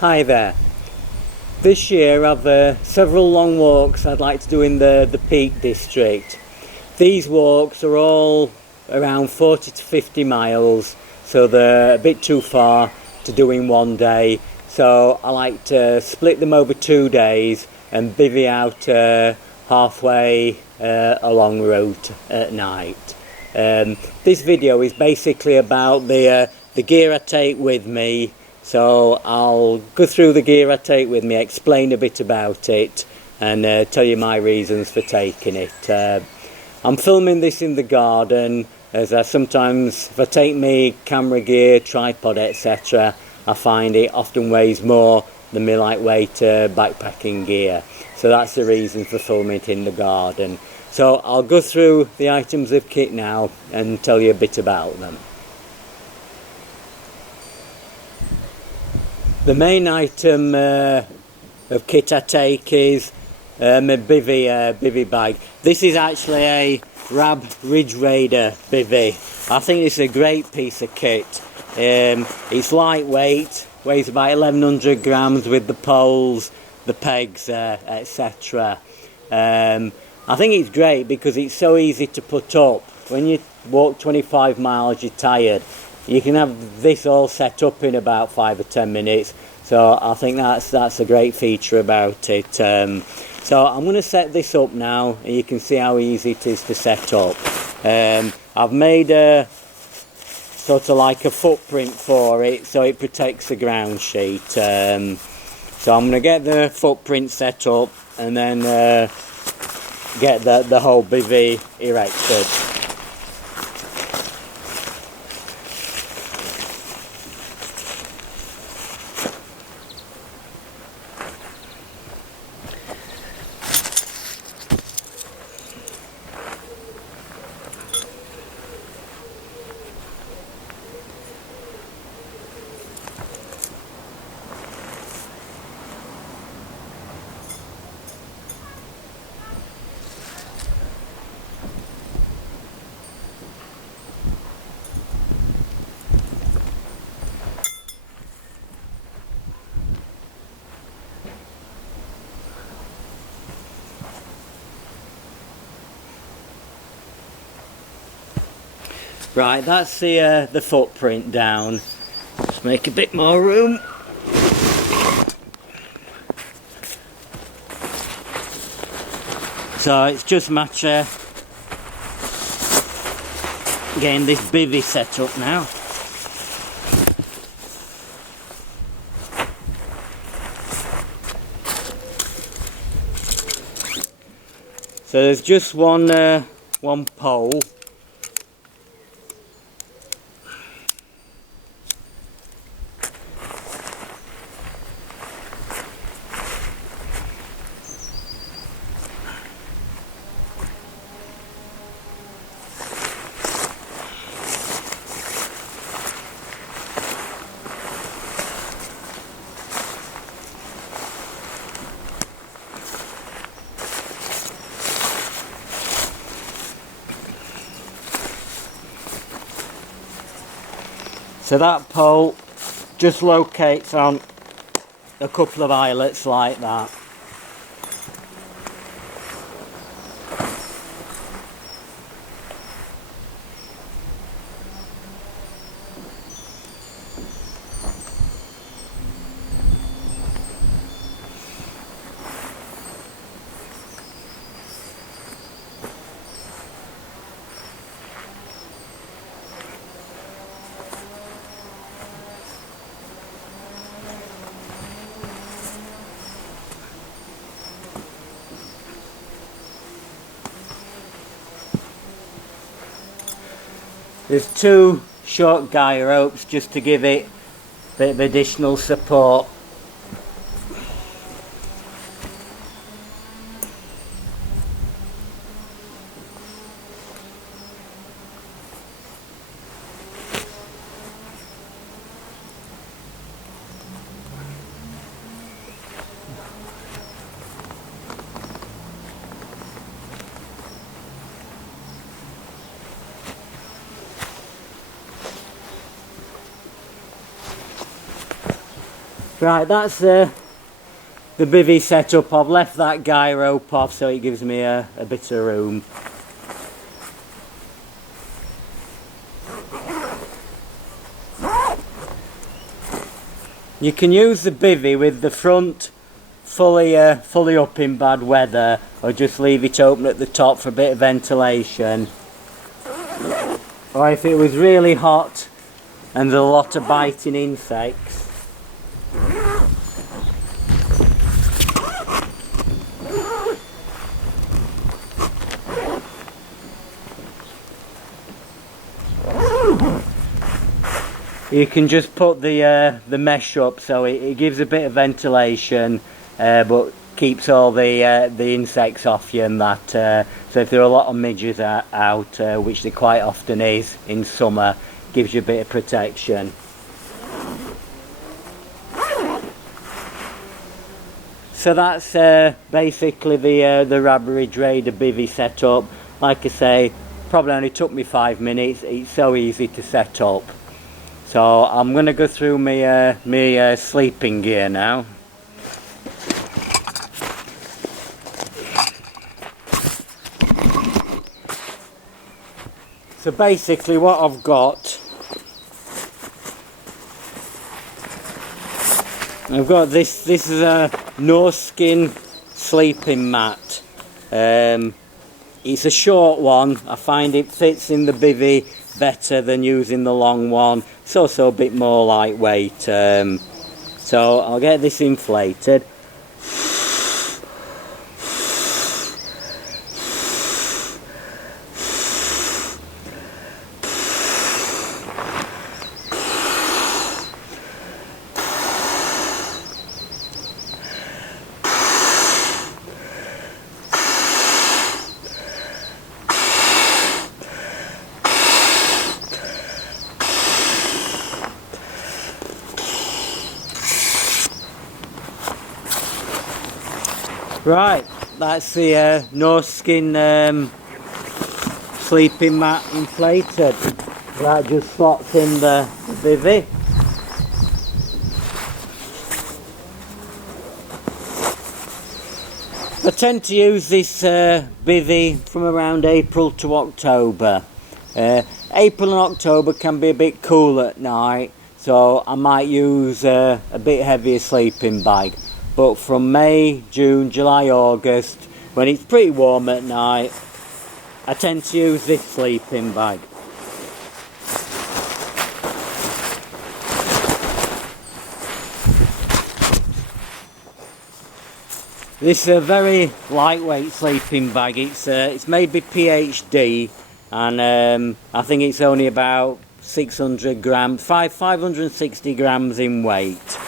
Hi there. This year I've several long walks I'd like to do in the Peak District. These walks are all around 40 to 50 miles, so they're a bit too far to do in one day. So I like to split them over 2 days and bivvy out halfway along route at night. This video is basically about the gear I take with me. So I'll go through the gear I take with me, explain a bit about it, and tell you my reasons for taking it. I'm filming this in the garden, as I sometimes, if I take me camera gear, tripod, etc., I find it often weighs more than my lightweight backpacking gear. So that's the reason for filming it in the garden. So I'll go through the items of kit now and tell you a bit about them. The main item of kit I take is my bivvy bag. This is actually a Rab Ridge Raider bivvy. I think it's a great piece of kit. It's lightweight, weighs about 1100 grams with the poles, the pegs, etc. I think it's great because it's so easy to put up. When you walk 25 miles, you're tired. You can have this all set up in about 5 or 10 minutes, so I think that's a great feature about it. So I'm going to set this up now, and you can see how easy it is to set up. I've made a sort of like a footprint for it, so it protects the ground sheet. So I'm going to get the footprint set up, and then get the whole bivvy erected. Right, that's the footprint down. Let's make a bit more room. So it's just a matter getting this bivvy set up now. So there's just one pole. So that pole just locates on a couple of eyelets like that. There's 2 short guy ropes just to give it a bit of additional support. Right, that's the bivvy setup. I've left that guy rope off so it gives me a bit of room. You can use the bivvy with the front fully up in bad weather, or just leave it open at the top for a bit of ventilation. Or if it was really hot and there's a lot of biting insects, you can just put the mesh up so it gives a bit of ventilation, but keeps all the insects off you and that. So if there are a lot of midges out, which there quite often is in summer, gives you a bit of protection. So that's basically the Rab Ridge Raider bivvy setup. Like I say, probably only took me 5 minutes. It's so easy to set up. So I'm going to go through my sleeping gear now. So basically what I've got this is a no skin sleeping mat. It's a short one. I find it fits in the bivvy better than using the long one. It's also a bit more lightweight. So I'll get this inflated. Right, that's the no skin sleeping mat inflated. That just slots in the bivvy. I tend to use this bivvy from around April to October. April and October can be a bit cool at night, so I might use a bit heavier sleeping bag. But from May, June, July, August, when it's pretty warm at night, I tend to use this sleeping bag. This is a very lightweight sleeping bag. It's made by PhD, and I think it's only about 600 grams, 560 grams in weight.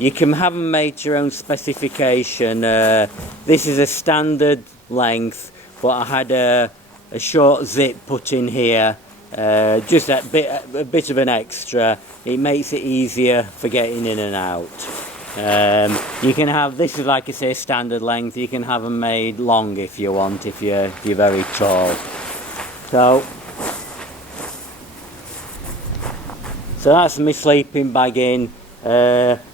You can have them made to your own specification. This is a standard length, but I had a short zip put in here, just a bit of an extra. It makes it easier for getting in and out. You can have, this is like I say, standard length. You can have them made long if you want, if you're very tall. So that's my sleeping bag in.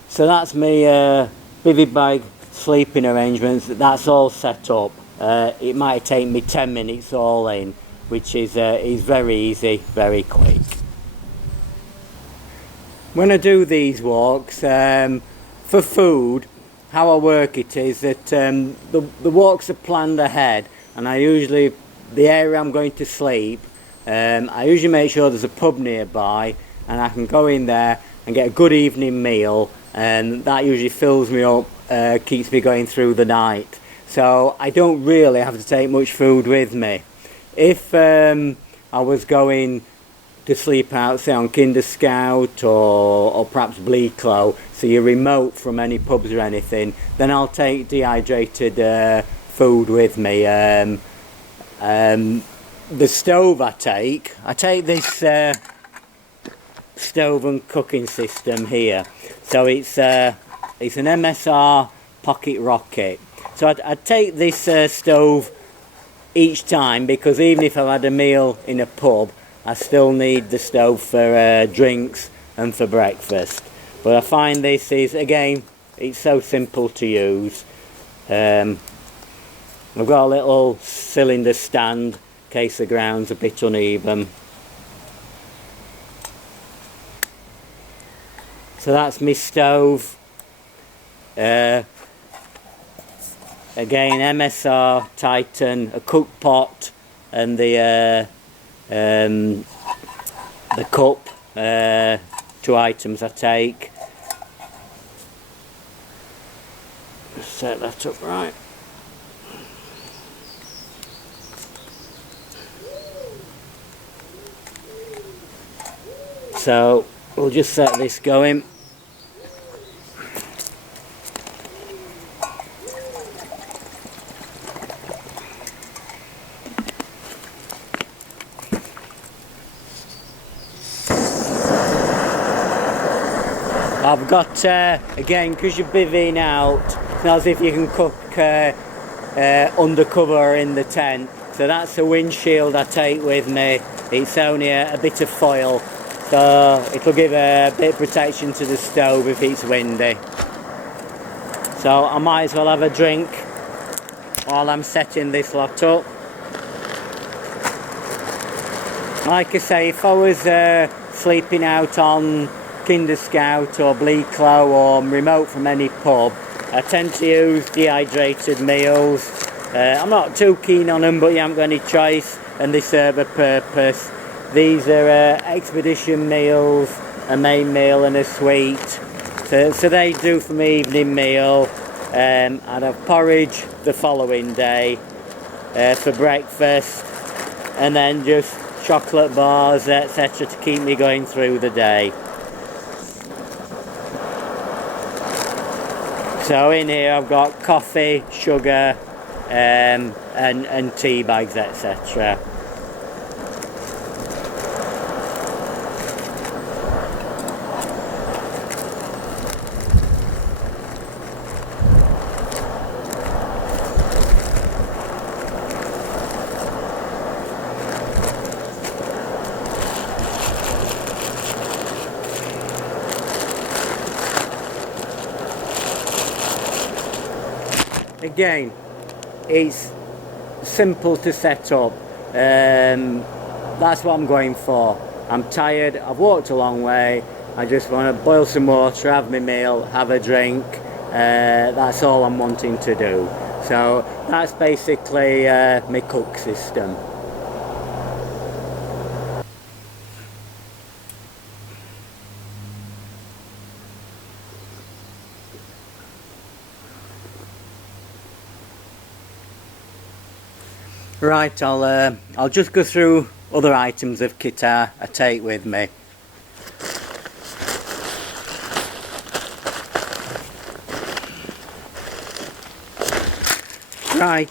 So that's my bivvy bag sleeping arrangements. That's all set up. It might take me 10 minutes all in, which is very easy, very quick. When I do these walks, for food, how I work it is that the walks are planned ahead, and the area I'm going to sleep, I usually make sure there's a pub nearby, and I can go in there and get a good evening meal, and that usually fills me up, keeps me going through the night. So I don't really have to take much food with me. If I was going to sleep out, say on Kinder Scout or perhaps Bleaklow, so you're remote from any pubs or anything, then I'll take dehydrated food with me. The stove I take this stove and cooking system here. So it's an MSR pocket rocket. So I'd take this stove each time, because even if I've had a meal in a pub, I still need the stove for drinks and for breakfast. But I find this is, again, it's so simple to use. I've got a little cylinder stand in case the ground's a bit uneven. So that's my stove. Again, MSR, Titan, a cook pot, and the cup. 2 items I take. Set that up right. So we'll just set this going. I've got, again, because you're bivvying out, it's not as if you can cook undercover in the tent. So that's a windshield I take with me. It's only a bit of foil, so it'll give a bit of protection to the stove if it's windy. So I might as well have a drink while I'm setting this lot up. Like I say, if I was sleeping out on Kinder Scout or Bleaklow or remote from any pub, I tend to use dehydrated meals. I'm not too keen on them, but you haven't got any choice, and they serve a purpose. These are expedition meals, a main meal and a sweet. So they do for my evening meal. I'd have porridge the following day for breakfast, and then just chocolate bars, etc. to keep me going through the day. So in here I've got coffee, sugar, and tea bags, etc. Again, it's simple to set up. That's what I'm going for. I'm tired, I've walked a long way, I just want to boil some water, have my meal, have a drink. That's all I'm wanting to do. So that's basically my cook system. Right, I'll just go through other items of kit I take with me. Right,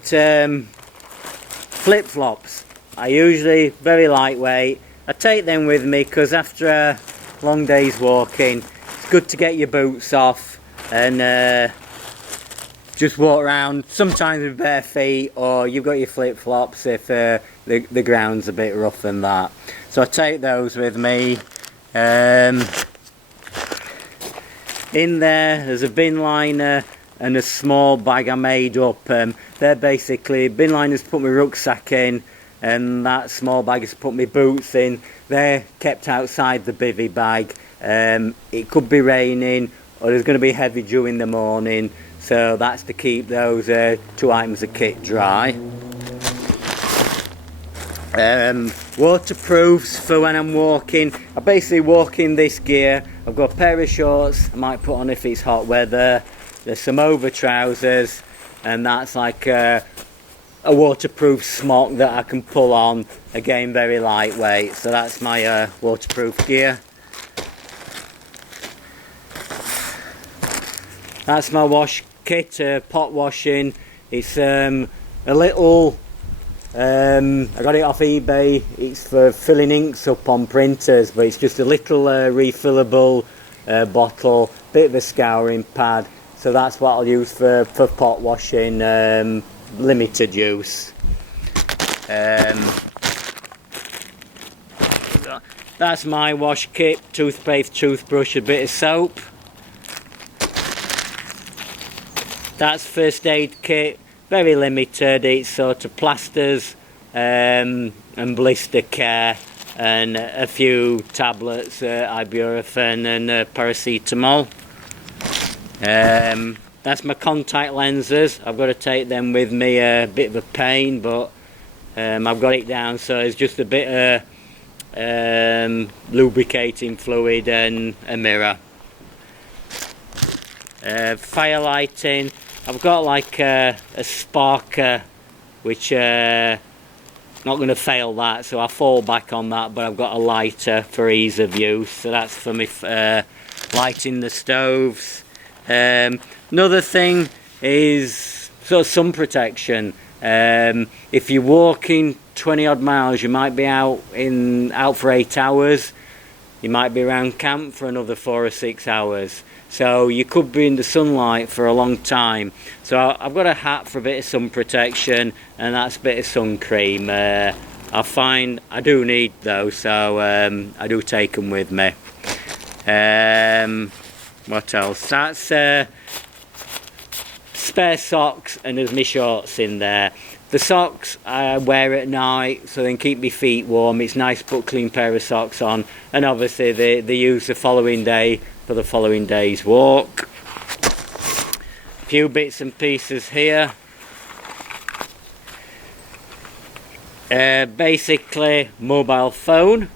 flip-flops. I usually very lightweight. I take them with me because after a long day's walking, it's good to get your boots off and just walk around, sometimes with bare feet, or you've got your flip-flops if the ground's a bit rough and that. So I take those with me. In there's a bin liner and a small bag I made up. They're basically, bin liners put my rucksack in, and that small bag is put my boots in. They're kept outside the bivvy bag. It could be raining, or there's going to be heavy dew in the morning. So that's to keep those 2 items of kit dry. Waterproofs for when I'm walking. I basically walk in this gear. I've got a pair of shorts I might put on if it's hot weather. There's some over trousers, and that's like a waterproof smock that I can pull on. Again, very lightweight. So that's my waterproof gear. That's my wash kit, pot washing. It's a little, I got it off eBay. It's for filling inks up on printers, but it's just a little refillable bottle, bit of a scouring pad. So that's what I'll use for pot washing, limited use. That's my wash kit: toothpaste, toothbrush, a bit of soap. That's first aid kit, very limited. It's sort of plasters and blister care and a few tablets, ibuprofen and paracetamol. That's my contact lenses. I've got to take them with me, a bit of a pain, but I've got it down, so it's just a bit of lubricating fluid and a mirror. Fire lighting, I've got like a sparker, which not going to fail that, so I fall back on that, but I've got a lighter for ease of use, so that's for me lighting the stoves. Another thing is sort of sun protection. If you're walking 20 odd miles, you might be out for 8 hours. You might be around camp for another 4 or 6 hours. So you could be in the sunlight for a long time. So I've got a hat for a bit of sun protection, and that's a bit of sun cream. I find I do need those, so I do take them with me. What else? That's spare socks, and there's my shorts in there. The socks I wear at night so they can keep my feet warm. It's nice to put a clean pair of socks on, and obviously they use the following day for the following day's walk. A few bits and pieces here. Basically mobile phone.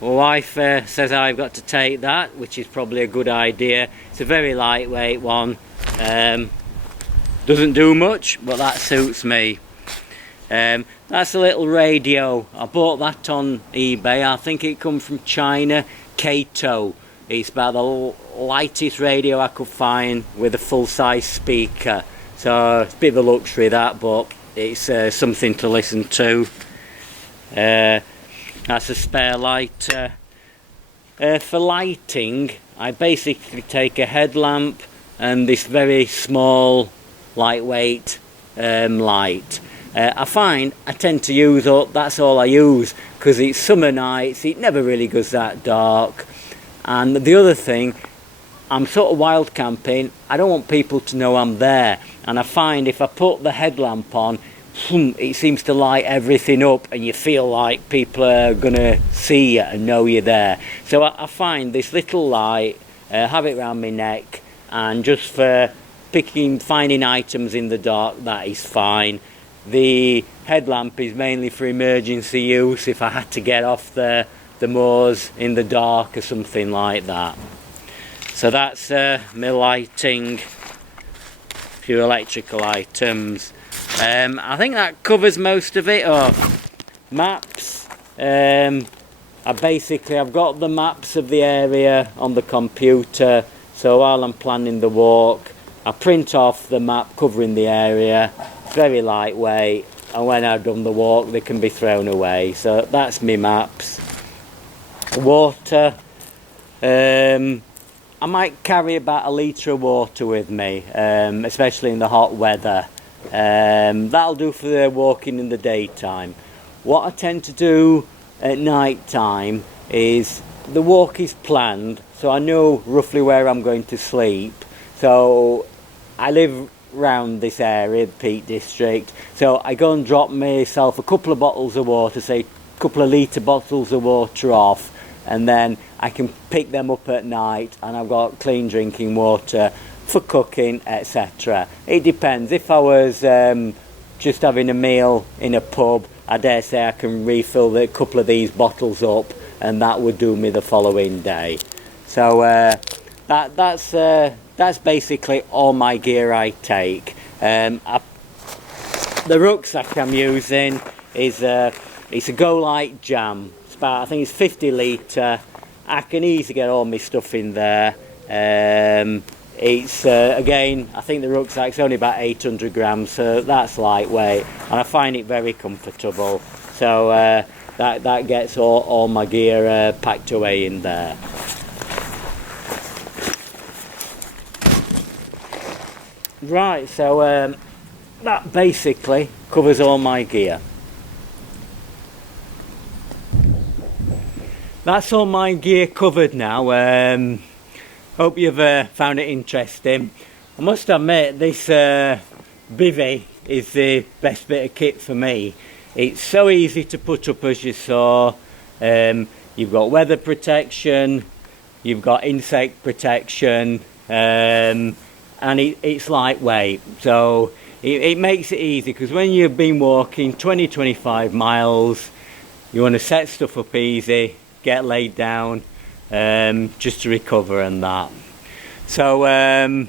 My wife says I've got to take that, which is probably a good idea. It's a very lightweight one. Doesn't do much, but that suits me. That's a little radio. I bought that on eBay. I think it comes from China. Kato. It's about the lightest radio I could find with a full-size speaker. So it's a bit of a luxury that, but it's something to listen to. That's a spare lighter. For lighting, I basically take a headlamp and this very small, lightweight light. I find I tend to use that's all I use, because it's summer nights, it never really goes that dark. And the other thing, I'm sort of wild camping, I don't want people to know I'm there, and I find if I put the headlamp on, it seems to light everything up, and you feel like people are gonna see you and know you're there. So I find this little light, have it around my neck, and just for finding items in the dark, that is fine. The headlamp is mainly for emergency use, if I had to get off the moors in the dark or something like that. So that's my lighting, a few electrical items. I think that covers most of it. Maps. I've got the maps of the area on the computer, so while I'm planning the walk, I print off the map covering the area. It's very lightweight, and when I've done the walk they can be thrown away. So that's my maps. Water. I might carry about 1 litre of water with me, especially in the hot weather. That'll do for the walking in the daytime. What I tend to do at night time is the walk is planned, so I know roughly where I'm going to sleep. So I live around this area, the Peak District, so I go and drop myself a couple of bottles of water, say a couple of litre bottles of water off, and then I can pick them up at night, and I've got clean drinking water for cooking, etc. It depends. If I was just having a meal in a pub, I dare say I can refill a couple of these bottles up, and that would do me the following day. So that's basically all my gear I take. The rucksack I'm using is it's a Go Light Jam. It's about, I think it's 50 litre. I can easily get all my stuff in there. It's again, I think the rucksack's only about 800 grams, so that's lightweight, and I find it very comfortable. So that gets all my gear packed away in there. Right, so that basically covers all my gear. That's all my gear covered now. Hope you've found it interesting. I must admit this bivvy is the best bit of kit for me. It's so easy to put up, as you saw. You've got weather protection, you've got insect protection, and it's lightweight, so it makes it easy, because when you've been walking 20-25 miles, you want to set stuff up easy, get laid down, just to recover and that. So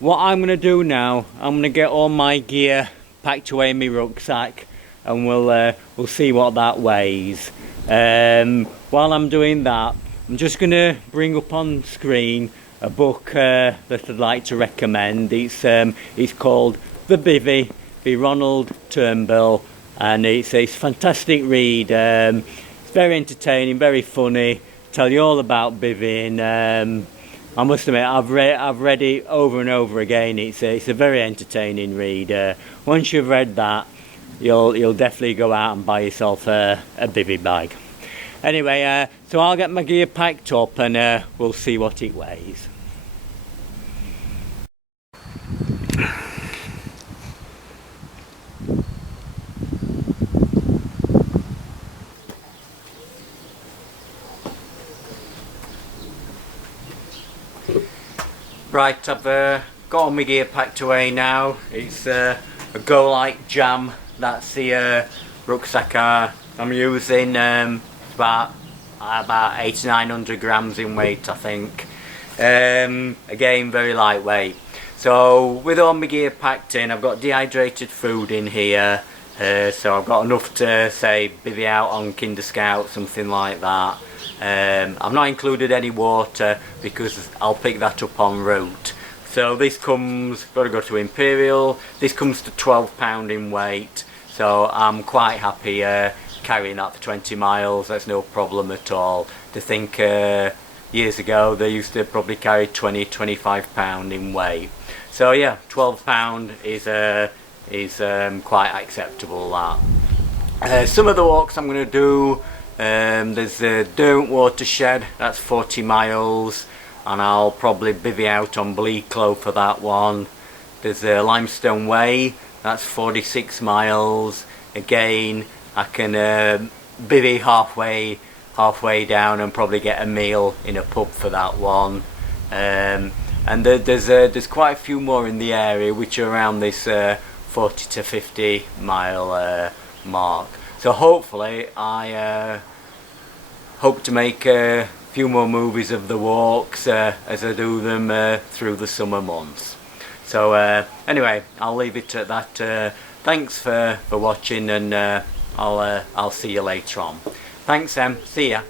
what I'm going to do now, I'm going to get all my gear packed away in my rucksack, and we'll see what that weighs. While I'm doing that, I'm just going to bring up on screen a book that I'd like to recommend. It's called The Bivvy by Ronald Turnbull, and it's a fantastic read. It's very entertaining, very funny, tell you all about bivvying. I must admit, I've read it over and over again. It's a very entertaining read. Once you've read that, you'll definitely go out and buy yourself a bivvy bag. Anyway, so I'll get my gear packed up, and we'll see what it weighs. Right, I've got all my gear packed away now. It's a Go Like Jam. That's the rucksack I'm using. About 800-900 grams in weight, I think. Again, very lightweight. So with all my gear packed in, I've got dehydrated food in here. So I've got enough to, say, bivvy out on Kinder Scout, something like that. I've not included any water because I'll pick that up en route. So this comes, got to go to Imperial, this comes to £12 in weight, so I'm quite happy carrying that for 20 miles, that's no problem at all. To think years ago they used to probably carry 20-25 in weight. So yeah, £12 is quite acceptable, that. Some of the walks I'm going to do, there's the Derwent Watershed, that's 40 miles, and I'll probably bivvy out on Bleaklow for that one. There's the Limestone Way, that's 46 miles. Again, I can bivvy halfway down and probably get a meal in a pub for that one. And there's quite a few more in the area which are around this 40 to 50 mile mark. So hopefully I hope to make a few more movies of the walks as I do them through the summer months. So anyway, I'll leave it at that. Thanks for watching, and I'll see you later on. Thanks, see ya.